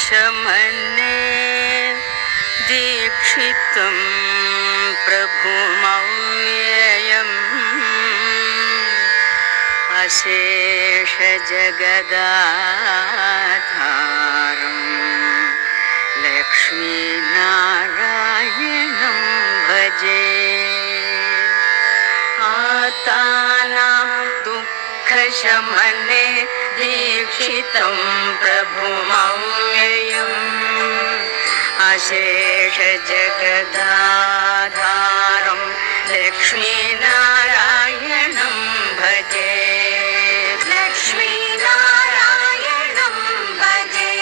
शमने दीक्षितं प्रभुमव्ययम् अशेषजगदाधारं लक्ष्मीनारायणं भजे। आतानां दुःखशमने दीक्षितं प्रभुमव्ययम् अशेषजगदाधारं लक्ष्मीनारायणं भजे। लक्ष्मीनारायणं भजे।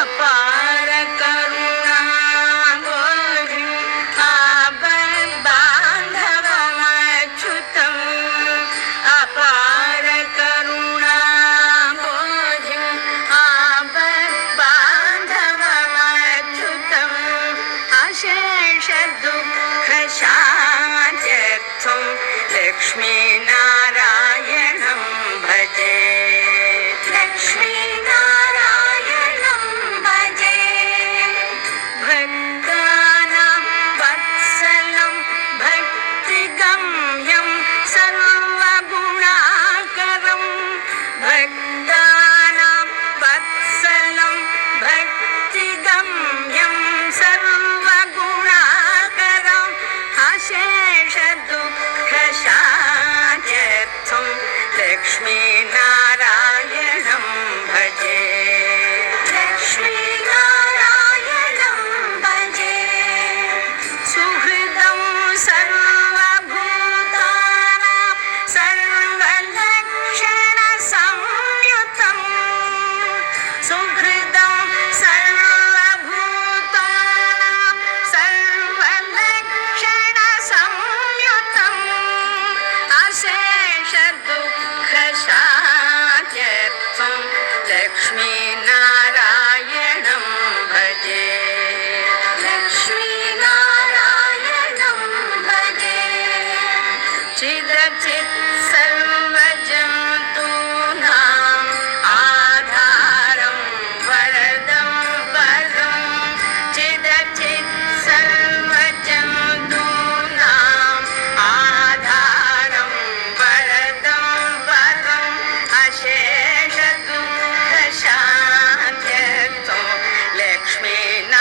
अपार करुणाबोधिं आपद्बान्धवमच्युतम् अपार करुणाबोधिं आपद्बान्धवमच्युतम् अशेषदुःखशान्त्यर्थं लक्ष्मीनारायणं भजे। लक्ष्मीनारायणं भजे। भक्तानां वत्सलं भक्तिगम्यं सर्वगुणाकरं भक्तानां वत्सलं भक्तिगम्यं सर्वगुणाकरम् अशेषदुःखशान्त्यर्थं लक्ष्मीनारायणं भजे। लक्ष्मीनारायणं भजे। सुहृदं सर्वभूतानां सर्वलक्षणसंयुतं सुहृदं सर्वभूतानां सर्वलक्षणसंयुतम् अशेषदुःखशान्त्यर्थं लक्ष्मीनारायणं भजे। लक्ष्मीनारायणं भजे। चिदचित् सर्वजन्तूनाम् आधारं वरदं परं चिदचित् सर्वजन्तूनाम् आधारं वरदं परम् अशेषदुःखशान्त्यर्थं लक्ष्मीनारायणं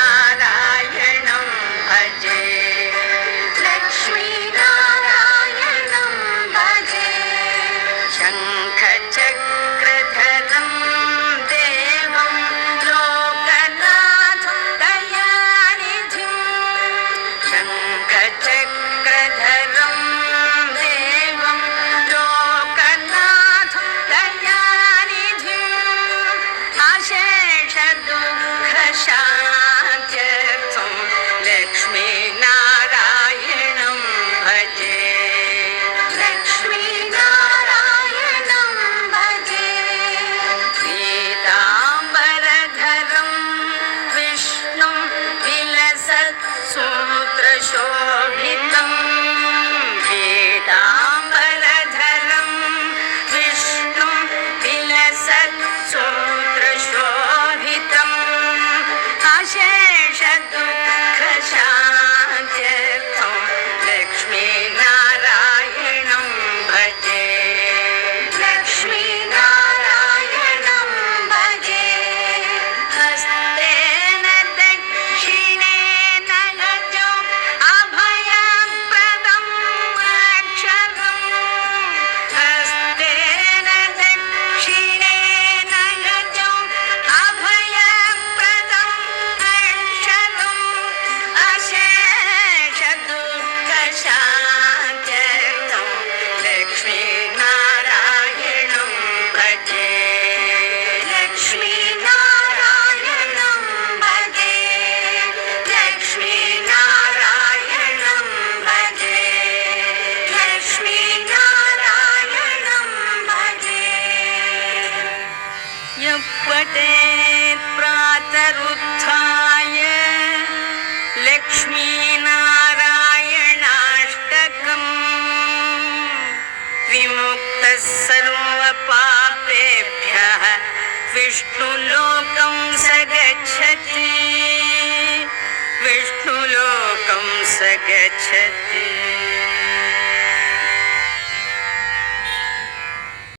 भजे। लक्ष्मीनारायणं भजे। शङ्खचक्रधरं देवं लोकनाथं दयानिधिं शङ्खचक्रधरं देवं लोकनाथं दयानिधिम् अशेषदुःखशान्त्यर्थं लक्ष्मीनारायणं भजे। लक्ष्मीनारायणं भजे। पीताम्बरधरं विष्णुं विलसत्सूत्रशोभितं पीताम्बरधरं विष्णुं विलसत्सूत्रशोभितम् अशेषदुःखशान्त्यर्थं लक्ष्मीनारायणं भजे। लक्ष्मीनारायणं भजे। हस्तेन दक्षिणेन गजो अभयप्रदं अक्षरम् हस्तेन दक्षिणेन गजो अभयप्रदं अक्षरम् अशेषदुःखशान्त्यर्थं लक्ष्मीनारायणं भजे। लक्ष्मीनारायणं भजे। लक्ष्मीनारायणं भजे। लक्ष्मीनारायणं भजे। यः पठेत् प्रातरुत्थाय लक्ष्मीनारायणाष्टकम् विमुक्तः सर्वपापेभ्यः विष्णुलोकं स स गच्छति